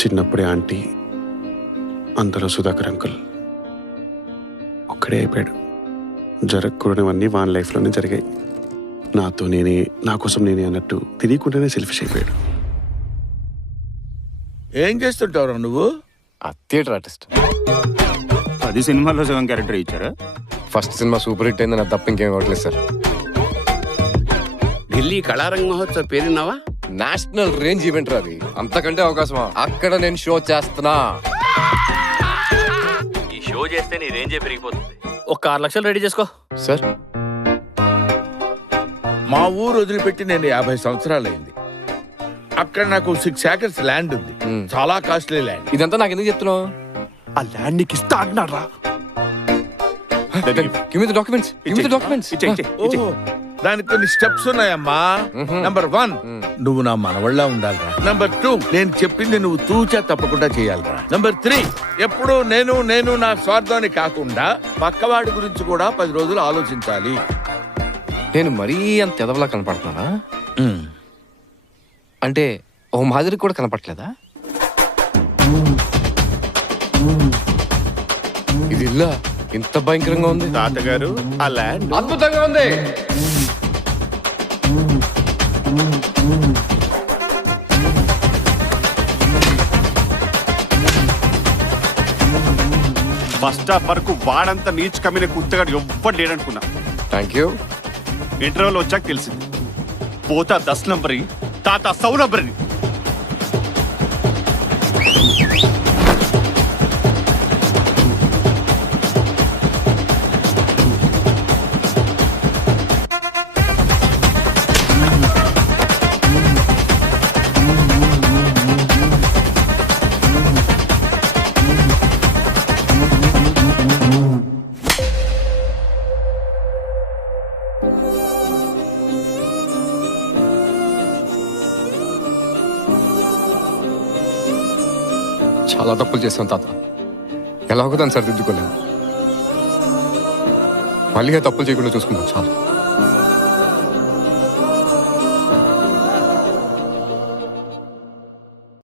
చిన్నప్పుడే ఆంటీ, అంతలో సుధాకర్ అంకుల్. ఒక్కడే అయిపోయాడు. జరగకూడనివన్నీ వాన్ లైఫ్లోనే జరిగాయి. నాతో నేనే, నా కోసం నేనే అన్నట్టు తెలియకుండానే సెల్ఫిష్ అయిపోయాడు. ఏం చేస్తుంటావు నువ్వు? Theatre artist. 10 సినిమాల్లో సగం క్యారెక్టర్ ఇచ్చారా? ఫస్ట్ సినిమా సూపర్ హిట్ అయింది, నాకు తప్ప ఇంకేం అవ్వట్లేదు సార్. ఢిల్లీ కళారంగ మహోత్సవ్ పేరున్నావా? నేషనల్ రేంజ్ ఈవెంట్ అది. అంతకంటే అవకాశమా? అక్కడ నేను షో చేస్తున్నా. ఈ షో చేస్తే నీ రేంజే పెరిగిపోతుంది. ఒక 6 లక్షలు రెడీ చేసుకో సార్. మా ఊరు వదిలిపెట్టి నేను 50 సంవత్సరాలైంది. అక్కడ నాకు 6 acres ల్యాండ్ ఉంది. చాలా కాస్ట్లీ ల్యాండ్. ఇదంతా నాకు ఎందుకు చెప్తున్నావు? ఆ ల్యాండ్ నీకు ఇస్తా అంటున్నారా? డాక్యుమెంట్స్. ఓహో, దానికి కొన్ని స్టెప్స్ ఉన్నాయమ్మా. నంబర్ 1, నువ్వు నా మనవళ్ళ ఉండాలిరా. నంబర్ 2, నేను చెప్పింది నువ్వు తూచా తప్పకుండా చేయాలిరా. నంబర్ 3, ఎప్పుడు నేను నా స్వార్థాన్ని కాకుండా పక్కవాడి గురించి కూడా 10 రోజులు ఆలోచించాలి. నేను మరీ అంత ఎదవలా కనపడుతున్నానా? అంటే ఓ మాదిరి కూడా కనపడలేదా? ఇది ఇల్లా ఇంత భయంకరంగా ఉంది? తాతగారు, ఆ ల్యాండ్ అద్భుతంగా ఉంది. బస్ స్టాప్ వరకు వాడంత నీచ్ కమ్మిన కుత్తగాడు ఎవ్వడు లేడనుకున్నా. Thank you. ఇంటర్వ్యూలో వచ్చాక తెలిసింది, పోతా 10 నంబరి, తాత 100 నంబరిని. చాలా తప్పులు చేస్తాను తాత. ఎలాగో దాన్ని సరిదిద్దుకోలేను. మళ్ళీ తప్పులు చేయకుండా చూసుకుంటాను చాలు.